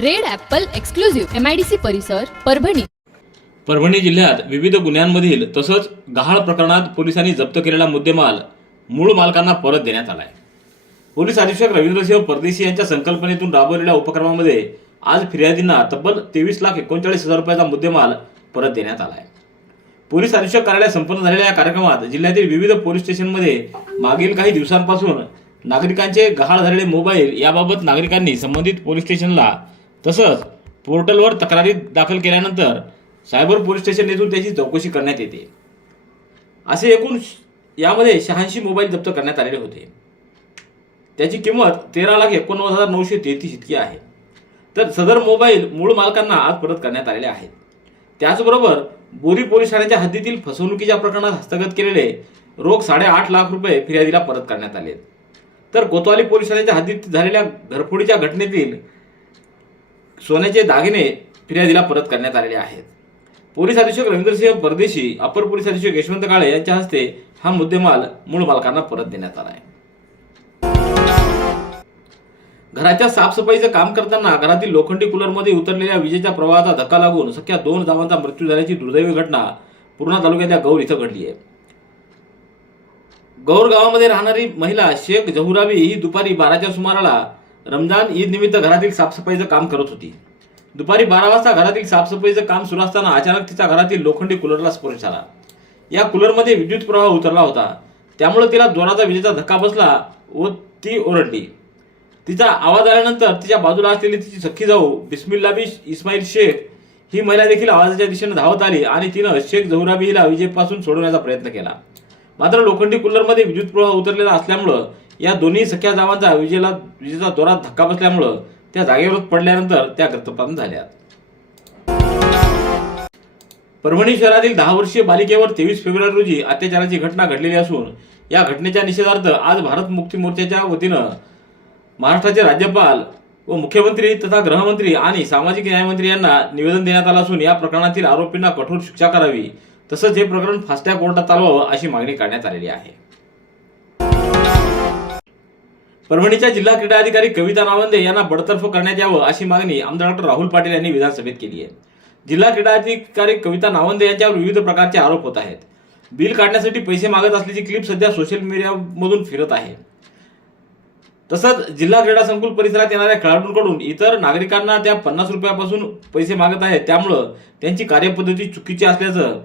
Red apple exclusive MIDC परिसर परभणी. परभणी जिल्ह्यात विविध गुन्ह्यांमधील तसंच गहाळ प्रकरणात पोलिसांनी जप्त केलेला मुद्देमाल मूळ मालकांना परत देण्यात आला आहे पोलीस अधीक्षक रवींद्रसिंह परदेशी यांच्या संकल्पनेतून राबवलेल्या उपक्रमामध्ये आज फिर्यादींना तब्बल तेवीस लाख एकोणचाळीस हजार रुपयाचा मुद्देमाल परत देण्यात आला आहे पोलीस अधीक्षक कार्यालयात संपन्न झालेल्या या कार्यक्रमात जिल्ह्यातील विविध पोलीस स्टेशनमध्ये मागील काही दिवसांपासून नागरिकांचे गहाळ झालेले मोबाईल याबाबत नागरिकांनी संबंधित पोलीस स्टेशनला तसंच पोर्टलवर तक्रारी दाखल केल्यानंतर सायबर पोलीस स्टेशन येथून त्याची चौकशी करण्यात येते. असे एकूण यामध्ये शहाऐंशी मोबाईल जप्त करण्यात आलेले होते. त्याची किंमत तेरा लाख एकोणनव्वद हजार नऊशे तेहतीस इतकी आहे. तर सदर मोबाईल मूळ मालकांना आज परत करण्यात आलेले आहेत. त्याचबरोबर बोरी पोलीस ठाण्याच्या हद्दीतील फसवणुकीच्या प्रकरणात हस्तगत केलेले रोख साडेआठ लाख रुपये फिर्यादीला परत करण्यात आले. तर कोतवाली पोलीस ठाण्याच्या हद्दीत झालेल्या घरफोडीच्या घटनेतील सोन्याचे दागिने फिर्यादीला परत करण्यात आलेले आहेत. पोलीस अधीक्षक रवींद्रसिंह परदेशी अपर पोलीस अधीक्षक यशवंत काळे यांच्या हस्ते हा मुद्देमाल मूळ मालकांना परत देण्यात आला आहे घराच्या साफसफाईचं काम करताना घरातील लोखंडी कूलरमध्ये उतरलेल्या विजेच्या प्रवाहाचा धक्का लागून सख्या दोन जावांचा मृत्यू झाल्याची दुर्दैवी घटना पूर्णा तालुक्यातल्या गौर इथं घडली आहे. गौर गावामध्ये राहणारी महिला शेख जहुराबी ही दुपारी बाराच्या सुमाराला रमजान ईद निमित्त घरातील साफसफाईचं काम करत होती. दुपारी बारा वाजता घरातील साफसफाईचं काम सुरू असताना अचानक तिच्या घरातील लोखंडी कूलरला स्पर्श झाला. या कूलरमध्ये विद्युत प्रवाह उतरला होता. त्यामुळे तिला जोराचा विजेचा धक्का बसला व ती ओरडली. तिचा आवाज आल्यानंतर तिच्या बाजूला असलेली तिची सख्खी जाऊ बिस्मिल्लाबी इस्माईल शेख ही महिला देखील आवाजाच्या दिशेने धावत आली आणि तिनं शेख जहुराबी हिला विजेपासून सोडवण्याचा प्रयत्न केला. मात्र लोखंडी कूलरमध्ये विद्युत प्रवाह उतरलेला असल्यामुळं या दोन्ही सख्या जावांचा विजेला विजेचा जोरात धक्का बसल्यामुळं त्या जागेवर पडल्यानंतर त्या गतप्राण झाल्या परभणी शहरातील दहा वर्षीय बालिकेवर तेवीस फेब्रुवारी रोजी अत्याचाराची घटना घडलेली असून या घटनेच्या निषेधार्थ आज भारत मुक्ती मोर्चाच्या वतीनं महाराष्ट्राचे राज्यपाल व मुख्यमंत्री तथा गृहमंत्री आणि सामाजिक न्यायमंत्री यांना निवेदन देण्यात आलं असून या प्रकरणातील आरोपींना कठोर शिक्षा करावी तसंच हे प्रकरण फास्टॅग कोर्टात चालवावं अशी मागणी करण्यात आलेली आहे. परभणीच्या जिल्हा क्रीडा अधिकारी कविता नावंदे यांना बडतर्फ करण्यात यावं अशी मागणी आमदार डॉक्टर राहुल पाटील यांनी विधानसभेत केली आहे. जिल्हा क्रीडा अधिकारी कविता नावंदे यांच्यावर विविध प्रकारचे आरोप होत आहेत. बिल काढण्यासाठी पैसे मागत असल्याची क्लिप सध्या सोशल मीडियामधून फिरत आहे. तसंच जिल्हा क्रीडा संकुल परिसरात येणाऱ्या खेळाडूंकडून इतर नागरिकांना त्या पन्नास रुपयापासून पैसे मागत आहेत. त्यामुळं त्यांची कार्यपद्धती चुकीची असल्याचं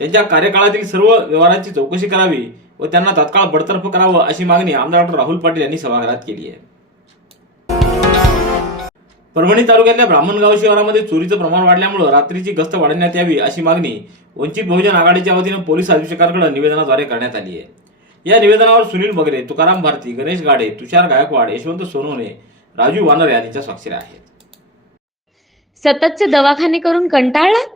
त्यांच्या कार्यकाळातील सर्व व्यवहारांची चौकशी करावी व त्यांना तात्काळ बडतर्फ करावं अशी मागणी आमदार डॉक्टर राहुल पाटील यांनी सभागृहात केली आहे. परभणी तालुक्यातल्या ब्राह्मणगाव शहरामध्ये चोरीचं प्रमाण वाढल्यामुळे रात्रीची गस्त वाढवण्यात यावी अशी मागणी वंचित बहुजन आघाडीच्या वतीनं पोलीस अधीक्षकांकडे निवेदनाद्वारे करण्यात आली आहे. या निवेदनावर सुनील बगरे तुकाराम भारती गणेश गाडे तुषार गायकवाड यशवंत सोनवणे राजू वानर यांच्या स्वाक्षऱ्या आहेत. सततचे दवाखाने करून कंटाळलात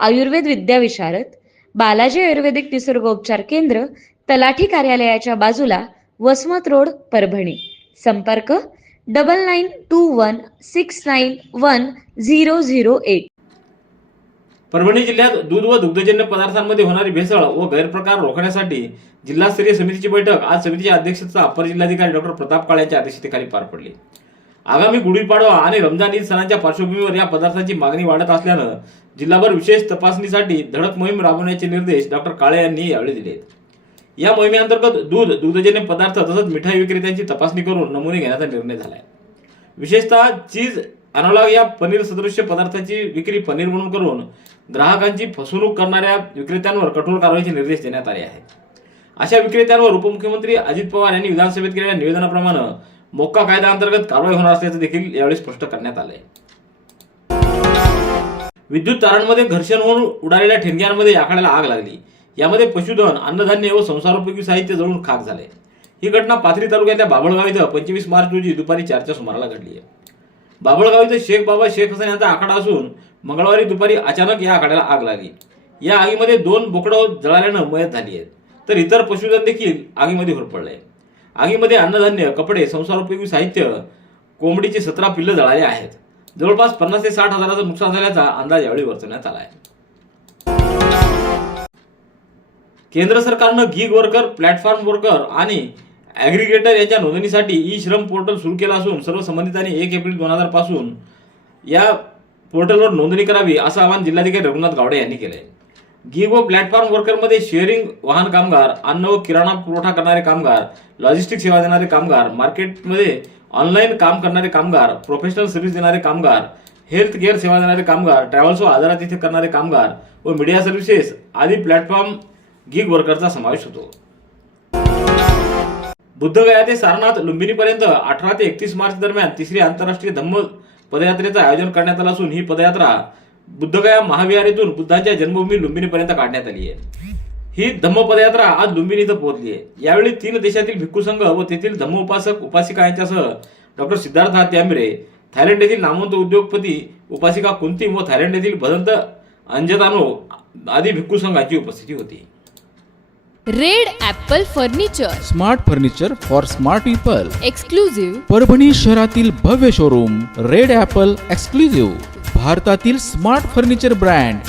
आयुर्वेद विद्याविशारद बालाजी आयुर्वेदिक निसर्गोपचार केंद्र तलाठी कार्यालयाच्या बाजूला वसमत रोड परभणी. संपर्क double nine two one six nine one zero zero eight Parbhani जिल्ह्यात दूध व दुग्धजन्य पदार्थांमध्ये होणारी भेसळ व गैरप्रकार रोखण्यासाठी जिल्हास्तरीय समितीची बैठक आज समितीच्या अध्यक्षता अपर जिल्हाधिकारी डॉक्टर प्रताप काळे यांच्या अध्यक्षतेखाली पार पडली. आगामी गुढीपाडवा आणि रमजान ईद सणाच्या पार्श्वभूमीवर या पदार्थांची मागणी वाढत असल्यानं जिल्हाभर विशेष तपासणीसाठी धडक मोहीम राबवण्याचे निर्देश डॉक्टर काळे यांनी यावेळी दिले या मोहिमेअंतर्गत दूध दुग्धजन्य पदार्थ तसंच मिठाई विक्रेत्यांची तपासणी करून नमुने घेण्याचा निर्णय झाला आहे विशेषतः चीज अॅनालॉग या पनीर सदृश्य पदार्थाची विक्री पनीर म्हणून करून ग्राहकांची फसवणूक करणाऱ्या विक्रेत्यांवर कठोर कारवाईचे निर्देश देण्यात आले आहेत. अशा विक्रेत्यांवर उपमुख्यमंत्री अजित पवार यांनी विधानसभेत केलेल्या निवेदनाप्रमाणे मोक्का कायदा अंतर्गत कारवाई होणार असल्याचं देखील यावेळी स्पष्ट करण्यात आलं आहे विद्युत तारांमध्ये घर्षण होऊन उडालेल्या ठिणग्यांमध्ये आखाड्याला आग लागली. यामध्ये पशुधन अन्नधान्य व संसारोपयोगी साहित्य जळून खाक झाले. ही घटना पाथरी तालुक्यातल्या बाबळगाव इथं पंचवीस मार्च रोजी दुपारी चारच्या सुमाराला घडली आहे. बाबळगाव इथं शेख बाबा शेख हसन यांचा आखाडा असून मंगळवारी दुपारी अचानक या आखाड्याला आग लागली. या आगीमध्ये दोन बोकडं जळाल्यानं मयत झाली आहेत. तर इतर पशुधन देखील आगीमध्ये होरपडले आगीमध्ये अन्नधान्य कपडे संसारोपयोगी साहित्य कोंबडीचे सतरा पिल्लं जळाले आहेत. जवळपास पन्नास ते साठ हजाराचं नुकसान झाल्याचा अंदाज यावेळी वर्तवण्यात आला आहे. केंद्र सरकारनं गिग वर्कर प्लॅटफॉर्म वर्कर आणि ॲग्रिगेटर यांच्या नोंदणीसाठी ई श्रम पोर्टल सुरू केलं असून सर्व संबंधितांनी एक एप्रिल दोन हजारपासून या पोर्टलवर नोंदणी करावी असं आवाहन जिल्हाधिकारी रघुनाथ गावडे यांनी केलंय. गिग व प्लॅटफॉर्म वर्करमध्ये शेअरिंग वाहन कामगार अन्न व किराणा पुरवठा करणारे कामगार लॉजिस्टिक सेवा देणारे कामगार मार्केटमध्ये ऑनलाईन काम करणारे कामगार प्रोफेशनल सर्व्हिस देणारे कामगार हेल्थ केअर सेवा देणारे कामगार ट्रॅव्हल्स व आजारात इथे करणारे कामगार व मीडिया सर्व्हिसेस आदी प्लॅटफॉर्म गिग वर्करचा समावेश होतो. बुद्धगया ते सारनाथ लुंबिनीपर्यंत अठरा ते एकतीस मार्च दरम्यान तिसरी आंतरराष्ट्रीय धम्म पदयात्रेचं आयोजन करण्यात आलं असून ही पदयात्रा बुद्धगया महाविहारीतून बुद्धांच्या जन्मभूमी लुंबिनीपर्यंत काढण्यात आली आहे. ही धम्म पदयात्रा आज लुंबिनी इथं पोहोचली आहे. यावेळी तीन देशातील भिक्खू संघ व तेथील धम्म उपासक उपासिका यांच्यासह डॉक्टर सिद्धार्थ त्यामिरे थायलंड येथील नामवंत उद्योगपती उपासिका कुंतीम व थायलंड येथील भदंत अंजतानो आदी भिक्खू संघाची उपस्थिती होती. Red apple furniture. Smart furniture for smart people. Exclusive Parbhani शहरातील भव्य शोरूम रेड ॲपल एक्सक्लुझिव्ह. भारतातील स्मार्ट फर्निचर ब्रँड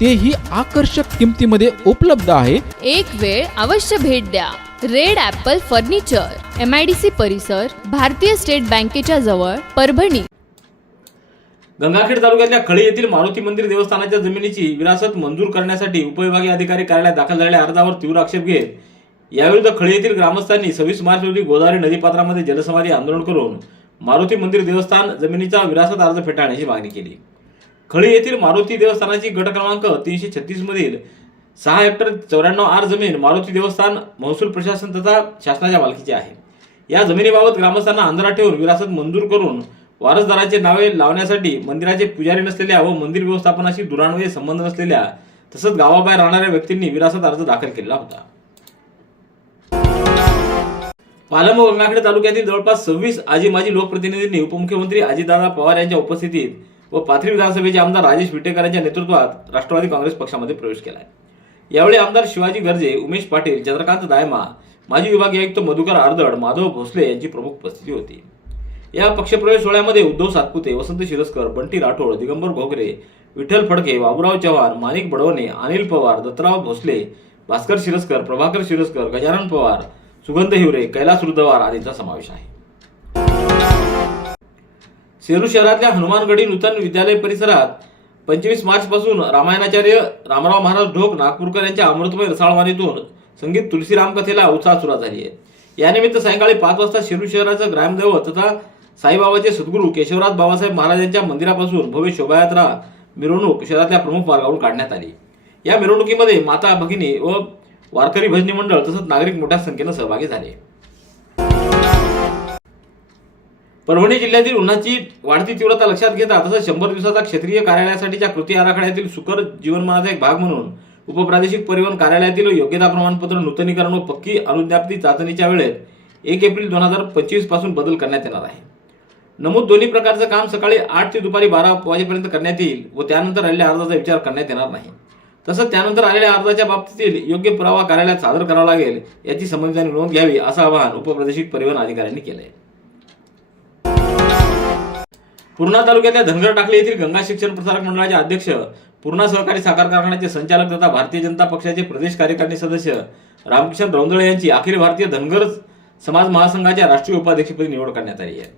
तेही आकर्षक किमतीमध्ये उपलब्ध आहे. एक वेळ अवश्य भेट द्या. Red apple furniture M I D C परिसर भारतीय स्टेट बँकेच्या जवळ परभणी. गंगाखेड तालुक्यातल्या खळी येथील मारुती मंदिर देवस्थानाच्या जमिनीची विरासत मंजूर करण्यासाठी उपविभागीय अधिकारी कार्यालयात दाखल झालेल्या अर्जावर तीव्र आक्षेप घेत याविरुद्ध खळी येथील ग्रामस्थांनी सव्वीस मार्च रोजी गोदावरी नदीपात्रामध्ये जलसमाधी आंदोलन करून मारुती मंदिर देवस्थान जमिनीचा विरासत अर्ज फेटाळण्याची मागणी केली. खळी येथील मारुती देवस्थानाची गट क्रमांक तीनशे छत्तीस मधील सहा हेक्टर चौऱ्याण्णव आर जमीन मारुती देवस्थान महसूल प्रशासन तथा शासनाच्या मालकीची आहे. या जमिनीबाबत ग्रामस्थांना अंधारात ठेवून विरासत मंजूर करून वारसदाराचे नावे लावण्यासाठी मंदिराचे पुजारी नसलेल्या व मंदिर व्यवस्थापनाशी दुरान्वये संबंध नसलेल्या तसंच गावाबाहेर राहणाऱ्या व्यक्तींनी विरासत अर्ज दाखल केलेला होता. पालम व गंगाखेड तालुक्यातील जवळपास सव्वीस आजी माजी लोकप्रतिनिधींनी उपमुख्यमंत्री अजितदादा पवार यांच्या उपस्थितीत व पाथरी विधानसभेचे आमदार राजेश विटेकरांच्या नेतृत्वात राष्ट्रवादी काँग्रेस पक्षामध्ये प्रवेश केला आहे यावेळी आमदार शिवाजी गर्जे उमेश पाटील चंद्रकांत दायमा माजी विभागीय आयुक्त मधुकर आर्दड माधव भोसले यांची प्रमुख उपस्थिती होती. या पक्षप्रवेश सोहळ्यामध्ये उद्धव सातपुते वसंत शिरस्कर बंटी राठोड दिगंबर घोगरे विठ्ठल फडके बाबुराव चव्हाण माणिक बडवणे अनिल पवार दत्तराव भोसले भास्कर शिरस्कर प्रभाकर शिरस्कर गजानन पवार सुगंध हिवरे कैलास रुद्रवार आदींचा समावेश आहे. सेलू शहरातल्या हनुमानगडी नूतन विद्यालय परिसरात पंचवीस मार्च पासून रामायणाचार्य रामराव महाराज ढोक नागपूरकर यांच्या अमृतमय रसाळवाणीतून संगीत तुलसीराम कथेला उत्साह सुरुवात झाली आहे. यानिमित्त सायंकाळी पाच वाजता शेरू शहराचं ग्रामदैवत तथा साईबाबाचे सद्गुरू केशवराज बाबासाहेब महाराज यांच्या मंदिरापासून भव्य शोभायात्रा मिरवणूक शहरातल्या प्रमुख मार्गावरून काढण्यात आली. या मिरवणुकीमध्ये माता भगिनी व वारकरी भजनी मंडळ तसंच नागरिक मोठ्या संख्येनं सहभागी झाले. परभणी जिल्ह्यातील उन्हाची वाढती तीव्रता लक्षात घेता तसंच शंभर दिवसाचा क्षेत्रीय कार्यालयासाठीच्या कृती आराखड्यातील सुकर जीवनमानाचा एक भाग म्हणून उपप्रादेशिक परिवहन कार्यालयातील योग्यता प्रमाणपत्र नूतनीकरण व पक्की अनुज्ञाप्ती चाचणीच्या वेळेत एक एप्रिल दोन हजार पंचवीसपासून बदल करण्यात येणार आहे. नमूद दोन्ही प्रकारचं काम सकाळी आठ ते दुपारी बारा वाजेपर्यंत करण्यात येईल व त्यानंतर आलेल्या अर्जाचा विचार करण्यात येणार नाही. तसंच त्यानंतर आलेल्या अर्जाच्या बाबतीतील योग्य पुरावा कार्यालयात सादर करावा लागेल याची संबंधितांनी नोंद घ्यावी असं आवाहन उपप्रादेशिक परिवहन अधिकाऱ्यांनी केलं आहे पूर्णा तालुक्यातल्या धनगर टाकले येथील गंगा शिक्षण प्रसारक मंडळाचे अध्यक्ष पूर्णा सहकारी साखर कारखान्याचे संचालक तथा भारतीय जनता पक्षाचे प्रदेश कार्यकारिणी सदस्य रामकिशन रौंदळे यांची अखिल भारतीय धनगर समाज महासंघाच्या राष्ट्रीय उपाध्यक्षपदी निवड करण्यात आली आहे.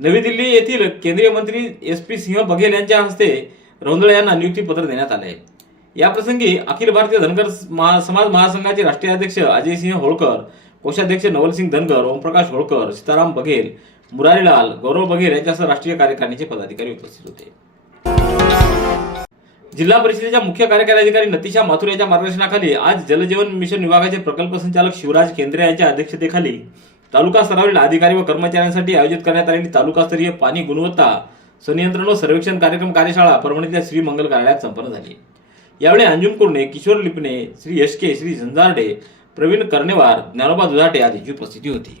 नवी दिल्ली येथील केंद्रीय मंत्री एस पी सिंह बघेल यांच्या हस्ते रौंदळे यांना नियुक्तीपत्र देण्यात आले आहे. याप्रसंगी अखिल भारतीय धनगर महा- समाज महासंघाचे राष्ट्रीय अध्यक्ष अजय सिंह होळकर कोषाध्यक्ष नवलसिंग धनगर ओमप्रकाश होळकर सीताराम बघेल मुरारीलाल गौरव बघेल यांच्यासह राष्ट्रीय कार्यकारिणीचे पदाधिकारी उपस्थित होते. जिल्हा परिषदेच्या मुख्य कार्यकारी अधिकारी नतिशा माथुर यांच्या मार्गदर्शनाखाली आज जलजीवन मिशन विभागाचे प्रकल्प संचालक शिवराज केंद्रे यांच्या अध्यक्षतेखाली तालुका स्तरावरील अधिकारी व कर्मचाऱ्यांसाठी आयोजित करण्यात आलेली तालुकास्तरीय पाणी गुणवत्ता संनियंत्रण व सर्वेक्षण कार्यक्रम कार्यशाळा परभणीतल्या श्री मंगल कार्यालयात संपन्न झाली. यावेळी अंजुम कुर्णे किशोर लिपणे श्री यशके श्री झंझारडे प्रवीण कर्णेवार ज्ञानोबा दुधाटे आदींची उपस्थिती होती.